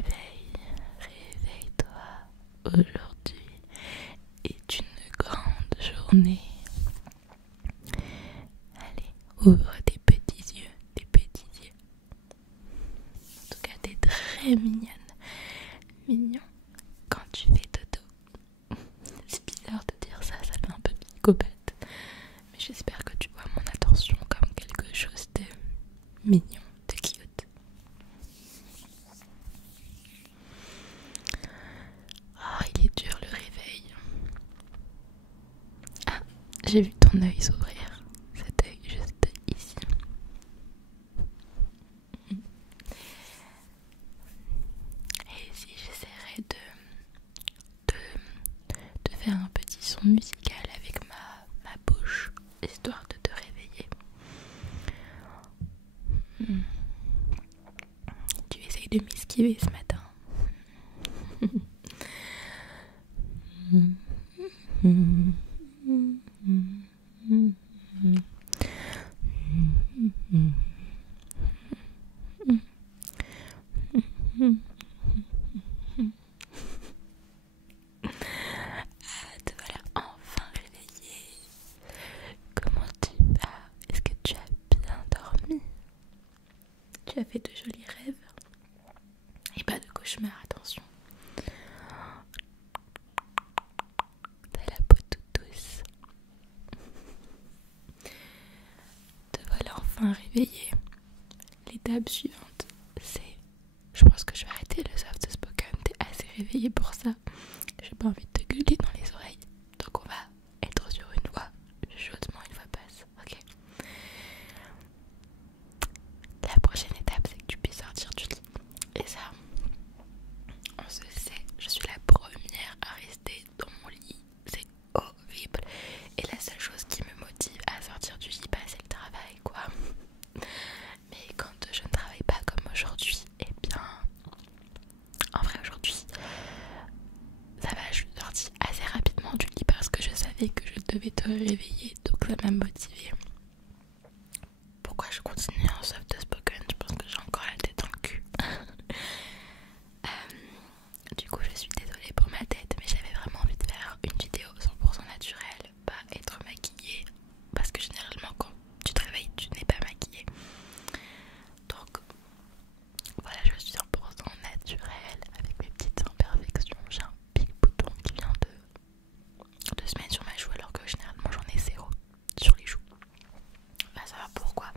réveille-toi. Aujourd'hui est une grande journée. Allez, ouvre tes petits yeux, tes petits yeux. En tout cas, t'es très mignonne, mignon quand tu fais dodo. C'est bizarre de dire ça, ça fait un peu psychopathe. Mais j'espère que tu vois mon attention comme quelque chose de mignon, de cute. Oh, il est dur le réveil. Ah, j'ai vu ton œil s'ouvrir. Cet œil juste ici. Et si j'essaierais de faire un petit son musical avec ma bouche, histoire de te réveiller. Tu essayes de m'esquiver ce matin. Te voilà enfin réveillée. Comment tu vas? Est-ce que tu as bien dormi? Tu as fait de jolis rêves? Et pas de cauchemars, attention. T'as la peau toute douce. Te voilà enfin réveillée. L'étape suivante, c'est... Je pense que je vais arrêter le soft spoken. T'es assez réveillée pour ça. J'ai pas envie de te gueuler dans les oreilles. Donc on va être sur une voix chaudement une fois basse. Ok. La prochaine étape, c'est que tu puisses sortir du lit. Et ça, on se sait, je suis la première à rester dans mon lit. C'est horrible. Et la seule chose qui me motive à sortir du lit, bah, c'est le travail, quoi. Mais quand je ne travaille pas comme aujourd'hui, eh bien, en vrai aujourd'hui, ça va, je suis sortie assez rapidement du lit parce que je savais que je devais te réveiller, donc ça m'a motivée. Pourquoi je continue en soft spoken? Je pense que j'ai encore la tête dans le cul. Du coup, je suis désolée pour ma tête, mais j'avais vraiment envie de faire une vidéo 100% naturelle, pas être maquillée, parce que généralement quand tu te réveilles, tu n'es pas maquillée. Donc voilà, je suis 100% naturelle avec mes petites imperfections. J'ai un big bouton qui vient de se mettre sur ma joue alors que généralement j'en ai zéro sur les joues. Bah ça va, pourquoi?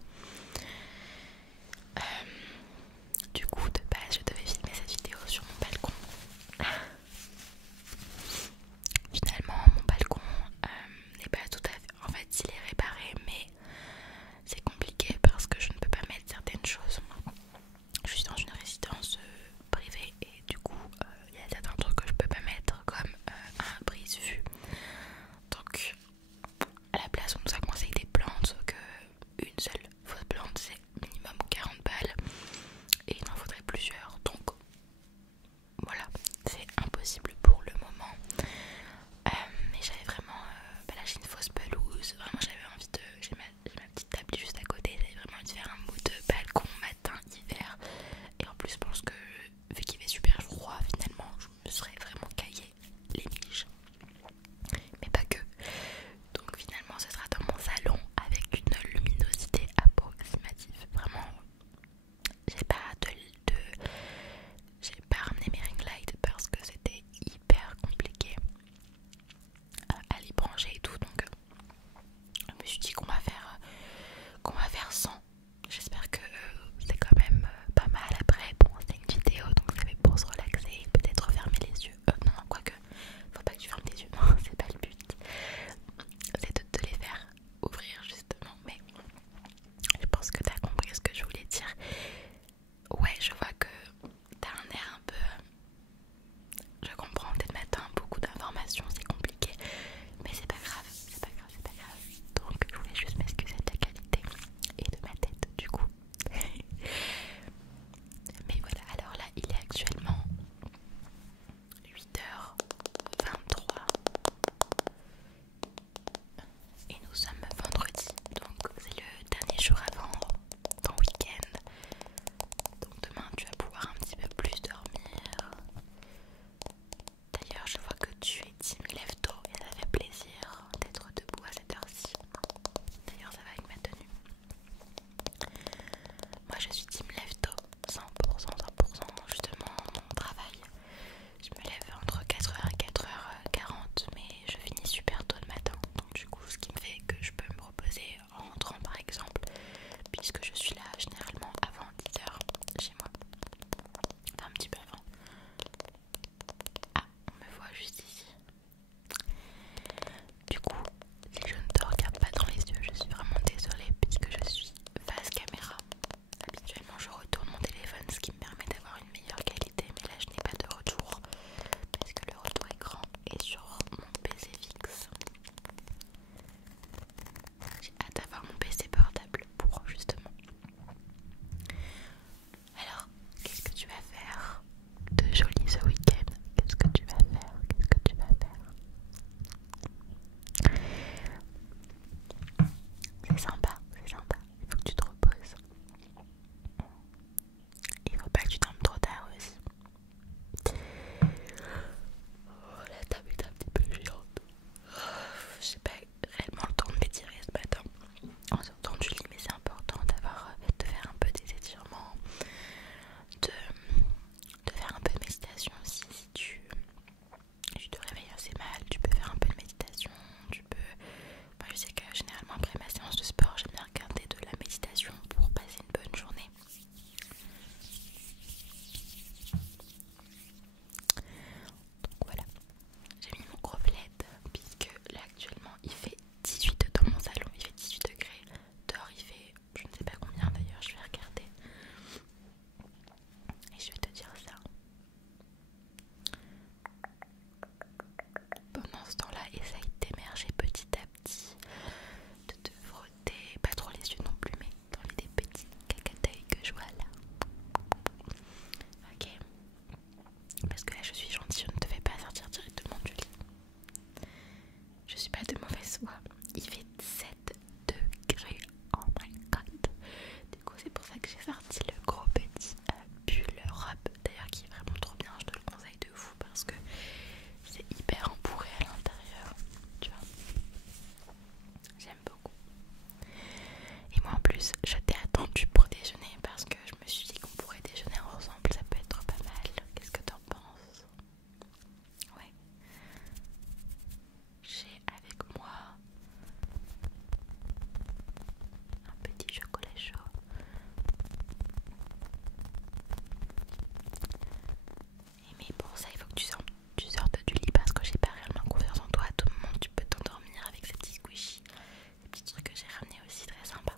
plus, je t'ai attendu pour déjeuner parce que je me suis dit qu'on pourrait déjeuner ensemble, ça peut être pas mal. Qu'est-ce que t'en penses? Ouais. J'ai avec moi un petit chocolat chaud. Mais pour ça, il faut que tu sortes du lit parce que j'ai pas réellement confiance en toi. À tout moment, tu peux t'endormir avec ces petits squishies. Des petits trucs que j'ai ramenés aussi, très sympa.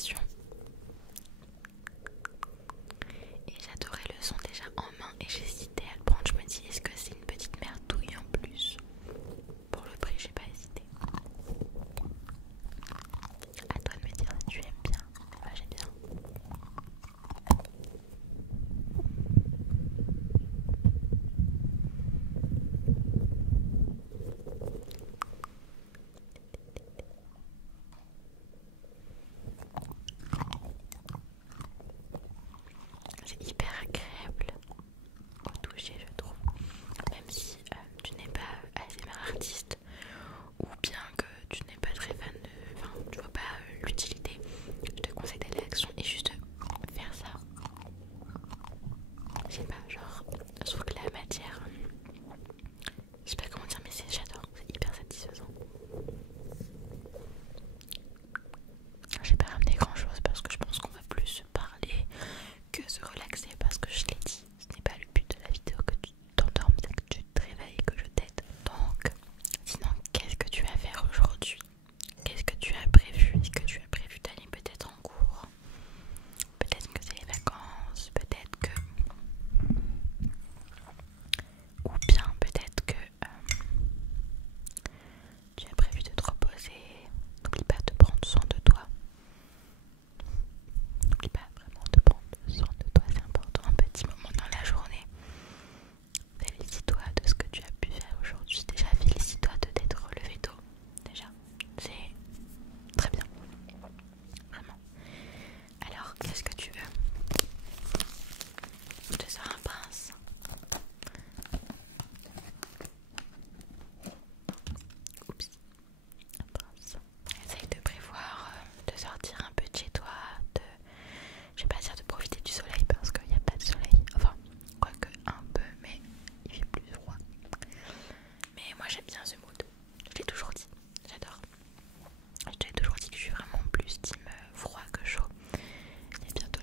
vibration. Et j'adorais le son déjà en main et j'hésitais à le prendre. Je me dis est-ce que c'est une petite merdouille en plus? Pour le prix j'ai pas hésité. À toi de me dire si tu aimes bien. Moi j'aime bien. C'est hyper agréable au toucher je trouve. Même si tu n'es pas ASMR artiste ou bien que tu n'es pas très fan de... Enfin tu vois pas l'utilité, je te conseille d'aller à l'action et juste faire ça. Je sais pas, genre je trouve que la matière, je sais pas comment dire mais j'adore, c'est hyper satisfaisant. J'ai pas ramené grand chose parce que je pense qu'on va plus se parler que se relaxer parce que je l'ai dit, ce n'est pas le but de la vidéo que tu t'endormes, c'est que tu te réveilles, que je t'aide. Donc, sinon, qu'est-ce que tu vas faire aujourd'hui? Qu'est-ce que tu as prévu? Est-ce que tu as prévu d'aller peut-être en cours? Peut-être que c'est les vacances, peut-être que... Ou bien peut-être que tu as prévu de te reposer. N'oublie pas de prendre soin de toi. N'oublie pas vraiment de prendre soin de toi, c'est important. Un petit moment dans la journée. Félicite-toi de ce que tu as pu faire aujourd'hui. Déjà, félicite-toi de t'être relevé tôt. Déjà, c'est très bien. Vraiment. Alors, qu'est-ce que tu veux? Je te sors un prince. Oups. Un prince. Essaye de prévoir de sortir un peu de chez toi, je vais pas dire de profiter du soleil parce qu'il n'y a pas de soleil, enfin quoique un peu mais il fait plus froid. Mais moi j'aime bien ce mood, je l'ai toujours dit, j'adore. Je t'ai toujours dit que je suis vraiment plus team froid que chaud. Il y a bientôt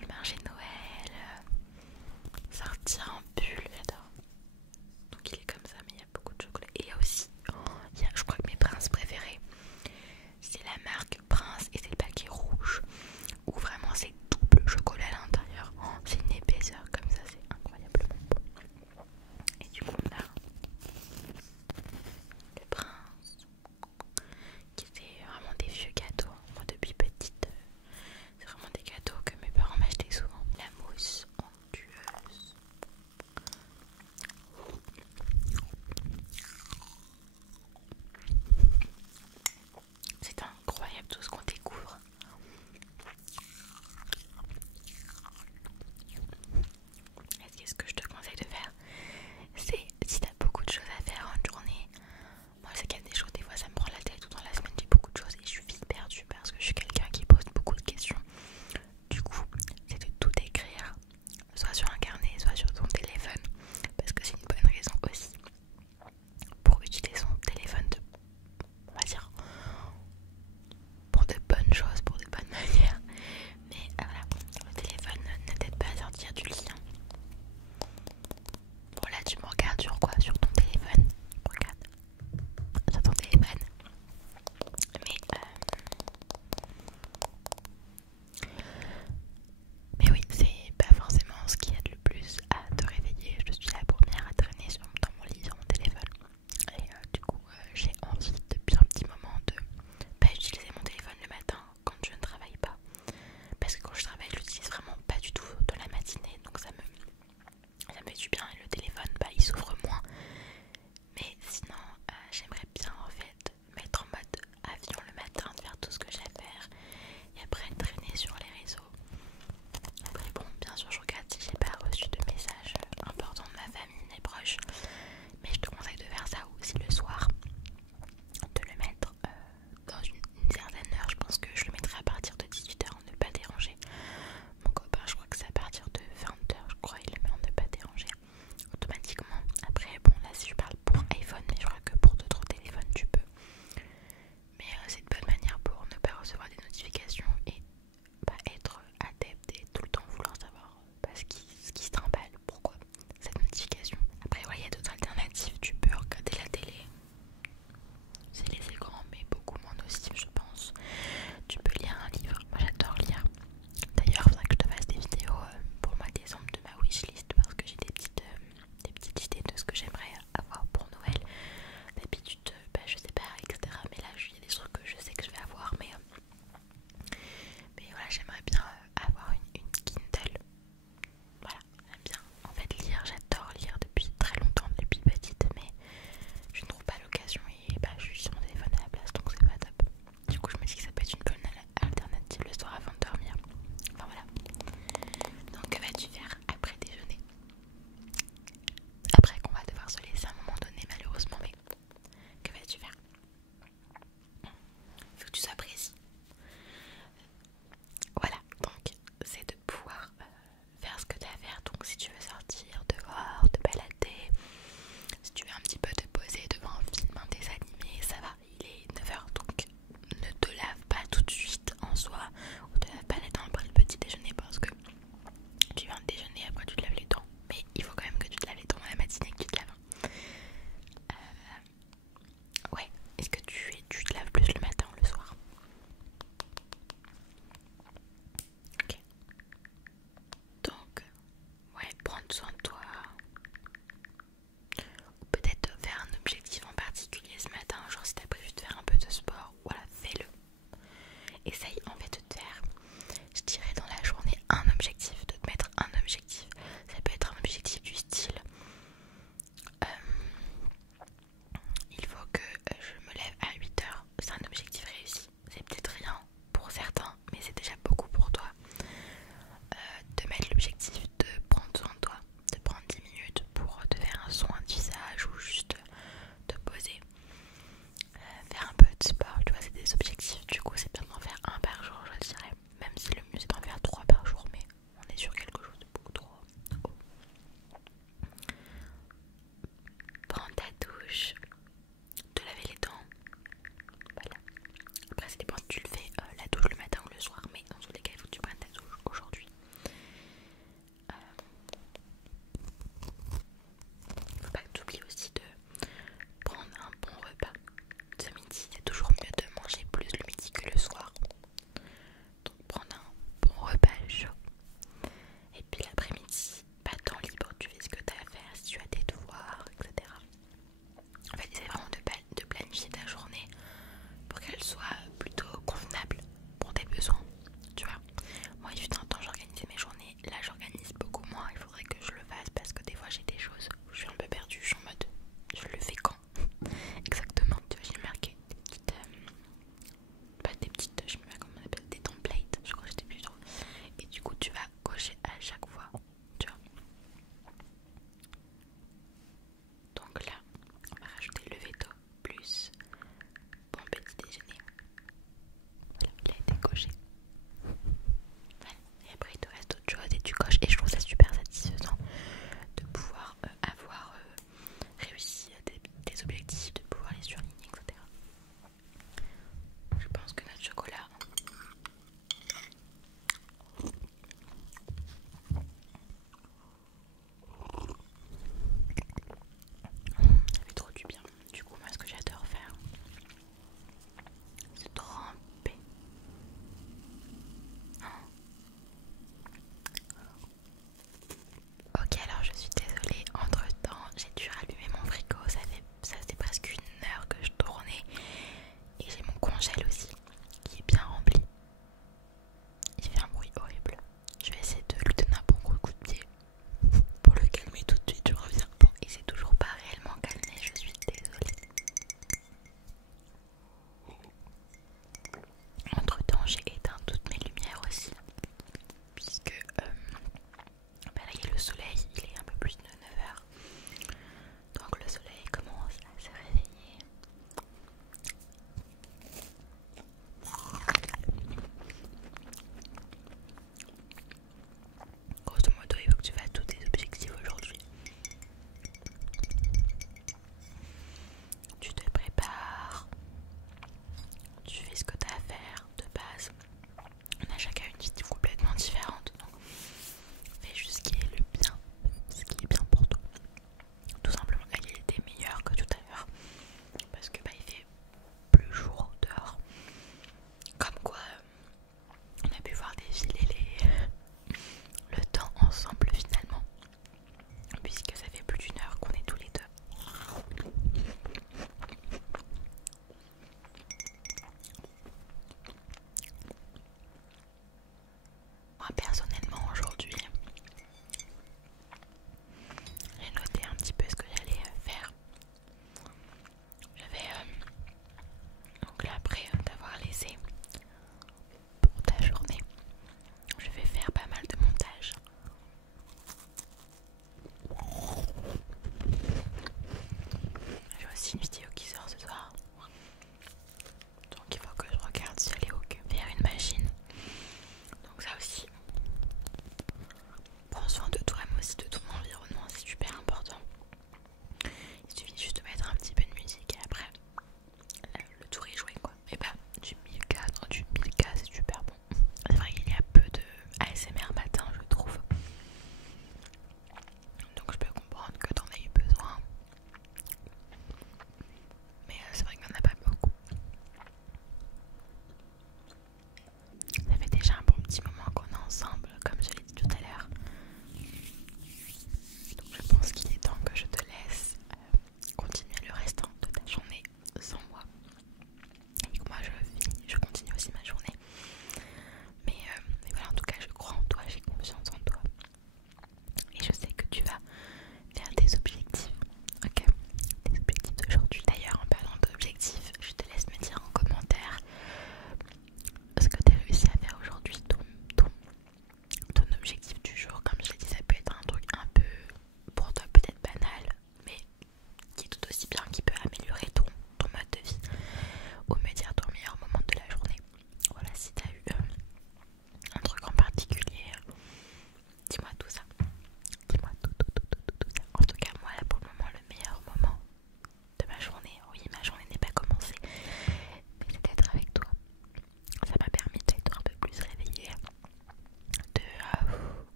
tu vas